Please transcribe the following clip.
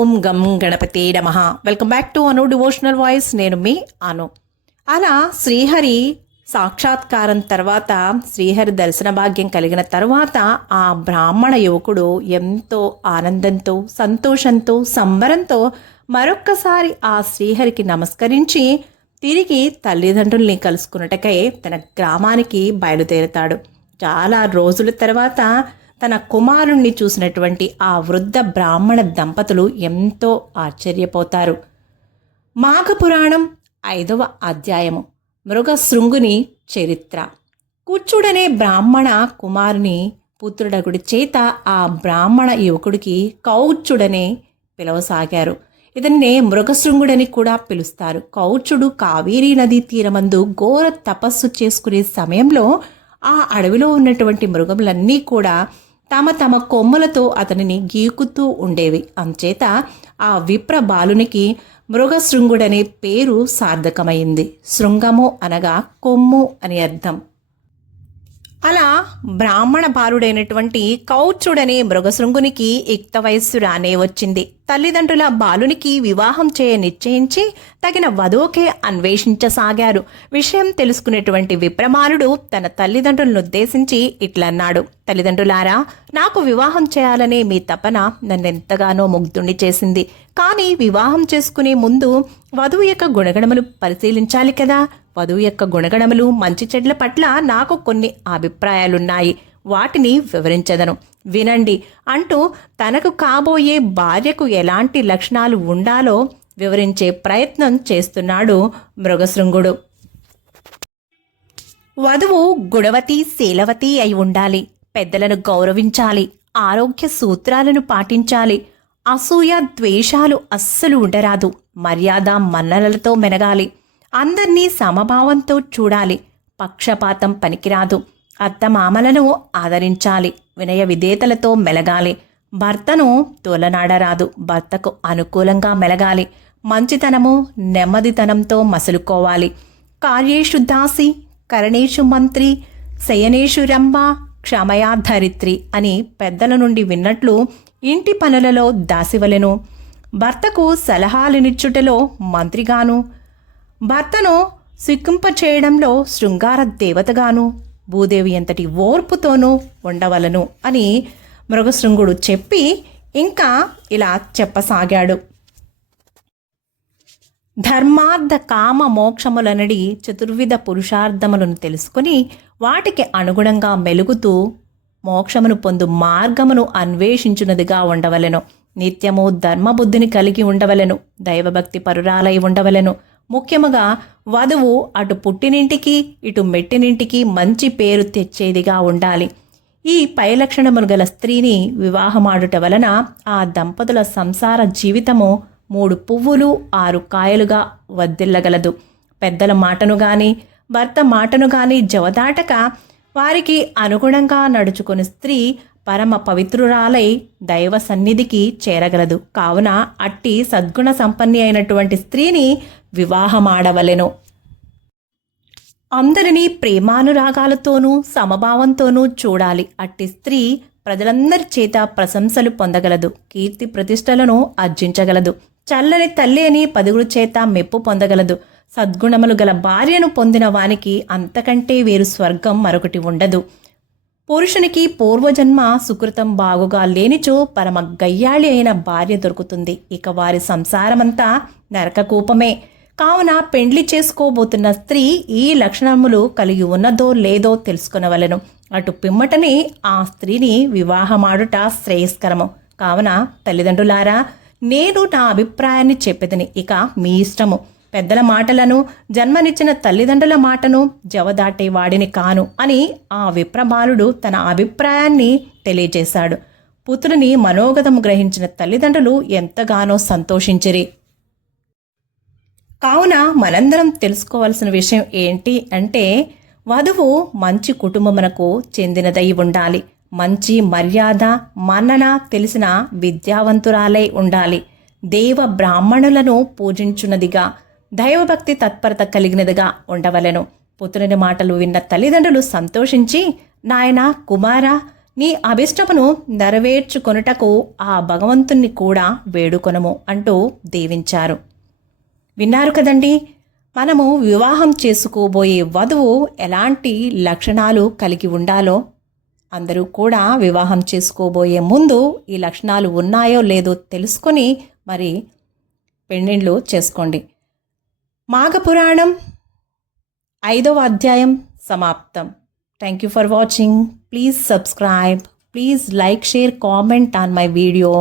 ఓం గం గణపతే నమః. Welcome back to Anu devotional voice. నేను మీ అను. అలా శ్రీహరి సాక్షాత్కారం తర్వాత, శ్రీహరి దర్శన భాగ్యం కలిగిన తర్వాత ఆ బ్రాహ్మణ యువకుడు ఎంతో ఆనందంతో, సంతోషంతో, సంబరంతో మరొక్కసారి ఆ శ్రీహరికి నమస్కరించి తిరిగి తల్లిదండ్రుల్ని కలుసుకున్నటకై తన గ్రామానికి బయలుదేరుతాడు. చాలా రోజుల తర్వాత తన కుమారుణ్ణి చూసినటువంటి ఆ వృద్ధ బ్రాహ్మణ దంపతులు ఎంతో ఆశ్చర్యపోతారు. మాఘపురాణం 5వ అధ్యాయము మృగశృంగుని చరిత్ర. కుచ్చుడనే బ్రాహ్మణ కుమారుని పుత్రుడగుడి చేత ఆ బ్రాహ్మణ యువకుడికి కౌచ్చుడనే పిలవసాగారు. ఇతన్నే మృగశృంగుడని కూడా పిలుస్తారు. కౌచుడు కావేరీ నదీ తీరమందు ఘోర తపస్సు చేసుకునే సమయంలో ఆ అడవిలో ఉన్నటువంటి మృగములన్నీ కూడా తమ తమ కొమ్ములతో అతనిని గీకుతూ ఉండేవి. అంచేత ఆ విప్ర బాలునికి మృగశృంగుడనే పేరు సార్థకమైంది. శృంగము అనగా కొమ్ము అని అర్థం. అలా బ్రాహ్మణ బాలుడైనటువంటి కౌచుడనే మృగశృంగునికి యుక్త వయస్సు రానే వచ్చింది. తల్లిదండ్రుల బాలునికి వివాహం చేయ నిశ్చయించి తగిన వధువుకే అన్వేషించసాగారు. విషయం తెలుసుకునేటువంటి విప్రమానుడు తన తల్లిదండ్రులను ఉద్దేశించి ఇట్లన్నాడు: తల్లిదండ్రులారా, నాకు వివాహం చేయాలనే మీ తపన నన్నెంతగానో ముగ్ధుణ్ణి చేసింది. కానీ వివాహం చేసుకునే ముందు వధువు యొక్క గుణగణములు పరిశీలించాలి కదా. వధువు యొక్క గుణగణములు, మంచి చెడ్ల పట్ల నాకు కొన్ని అభిప్రాయాలున్నాయి. వాటిని వివరించదను, వినండి అంటూ తనకు కాబోయే భార్యకు ఎలాంటి లక్షణాలు ఉండాలో వివరించే ప్రయత్నం చేస్తున్నాడు మృగశృంగుడు. వధువు గుణవతి, శీలవతి అయి ఉండాలి. పెద్దలను గౌరవించాలి. ఆరోగ్య సూత్రాలను పాటించాలి. అసూయ, ద్వేషాలు అస్సలు ఉండరాదు. మర్యాద, మన్ననలతో మెనగాలి. అందర్నీ సమభావంతో చూడాలి. పక్షపాతం పనికిరాదు. అత్తమామలను ఆదరించాలి. వినయ విధేతలతో మెలగాలి. భర్తను తోలనాడరాదు. భర్తకు అనుకూలంగా మెలగాలి. మంచితనము, నెమ్మదితనంతో మసులుకోవాలి. కార్యేషు దాసి, కరణేషు మంత్రి, శయనేషు రంభ, క్షమయా ధరిత్రి అని పెద్దల నుండి విన్నట్లు ఇంటి పనులలో దాసివలెను. భర్తకు సలహాలనిచ్చుటలో మంత్రిగాను, భర్తను సిక్కింపచేయడంలో శృంగార దేవతగాను, భూదేవి ఎంతటి ఓర్పుతోనూ ఉండవలను అని మృగశృంగుడు చెప్పి ఇంకా ఇలా చెప్పసాగాడు. ధర్మార్థ కామ మోక్షములనడి చతుర్విధ పురుషార్థములను తెలుసుకుని వాటికి అనుగుణంగా మెలుగుతూ మోక్షమును పొందు మార్గమును అన్వేషించున్నదిగా ఉండవలెను. నిత్యము ధర్మబుద్ధిని కలిగి ఉండవలెను. దైవభక్తి పరురాలై ఉండవలెను. ముఖ్యముగా వధువు అటు పుట్టినింటికి ఇటు మెట్టినింటికి మంచి పేరు తెచ్చేదిగా ఉండాలి. ఈ పై లక్షణములు గల స్త్రీని వివాహమాడుట వలన ఆ దంపతుల సంసార జీవితము 3 పువ్వులు 6 కాయలుగా వర్ధిల్లగలదు. పెద్దల మాటను గాని, భర్త మాటను గాని జవదాటక వారికి అనుగుణంగా నడుచుకుని స్త్రీ పరమ పవిత్రురాలై దైవ సన్నిధికి చేరగలదు. కావున అట్టి సద్గుణ సంపన్ని అయినటువంటి స్త్రీని వివాహమాడవలెను. అందరినీ ప్రేమానురాగాలతోనూ సమభావంతోనూ చూడాలి. అట్టి స్త్రీ ప్రజలందరి చేత ప్రశంసలు పొందగలదు. కీర్తి ప్రతిష్టలను ఆర్జించగలదు. చల్లని తల్లి అని పదుగురు చేత మెప్పు పొందగలదు. సద్గుణములు గల భార్యను పొందిన వానికి అంతకంటే వేరు స్వర్గం మరొకటి ఉండదు. పురుషునికి పూర్వజన్మ సుకృతం బాగుగా లేనిచో పరమ గయ్యాళి అయిన భార్య దొరుకుతుంది. ఇక వారి సంసారమంతా నరకకూపమే. కావున పెండ్లి చేసుకోబోతున్న స్త్రీ ఈ లక్షణములు కలిగి ఉన్నదో లేదో తెలుసుకునవలెను. అటు పిమ్మటనే ఆ స్త్రీని వివాహమాడుట శ్రేయస్కరము. కావున తల్లిదండ్రులారా, నేను నా అభిప్రాయాన్ని చెప్పేదని, ఇక మీ ఇష్టము. పెద్దల మాటలను, జన్మనిచ్చిన తల్లిదండ్రుల మాటను జవదాటే వాడిని కాను అని ఆ విప్రబాలుడు తన అభిప్రాయాన్ని తెలియజేశాడు. పుత్రుని మనోగతము గ్రహించిన తల్లిదండ్రులు ఎంతగానో సంతోషించిరి. కావున మనందరం తెలుసుకోవాల్సిన విషయం ఏంటి అంటే, వధువు మంచి కుటుంబమునకు చెందినదై ఉండాలి. మంచి మర్యాద, మన్నన తెలిసిన విద్యావంతురాలై ఉండాలి. దేవ బ్రాహ్మణులను పూజించున్నదిగా, దైవభక్తి తత్పరత కలిగినదిగా ఉండవలెను. పుత్రుని మాటలు విన్న తల్లిదండ్రులు సంతోషించి, నాయనా, కుమారా, నీ అభిష్టమును నెరవేర్చుకొనుటకు ఆ భగవంతుణ్ణి కూడా వేడుకొనము అంటూ దీవించారు. విన్నారు కదండి, మనము వివాహం చేసుకోబోయే వధువు ఎలాంటి లక్షణాలు కలిగి ఉండాలో. అందరూ కూడా వివాహం చేసుకోబోయే ముందు ఈ లక్షణాలు ఉన్నాయో లేదో తెలుసుకొని మరి పెళ్ళిళ్ళు చేసుకోండి. మాఘపురాణం 5వ అధ్యాయం సమాప్తం. Thank you for watching. Please subscribe. Please like, share, comment on my video.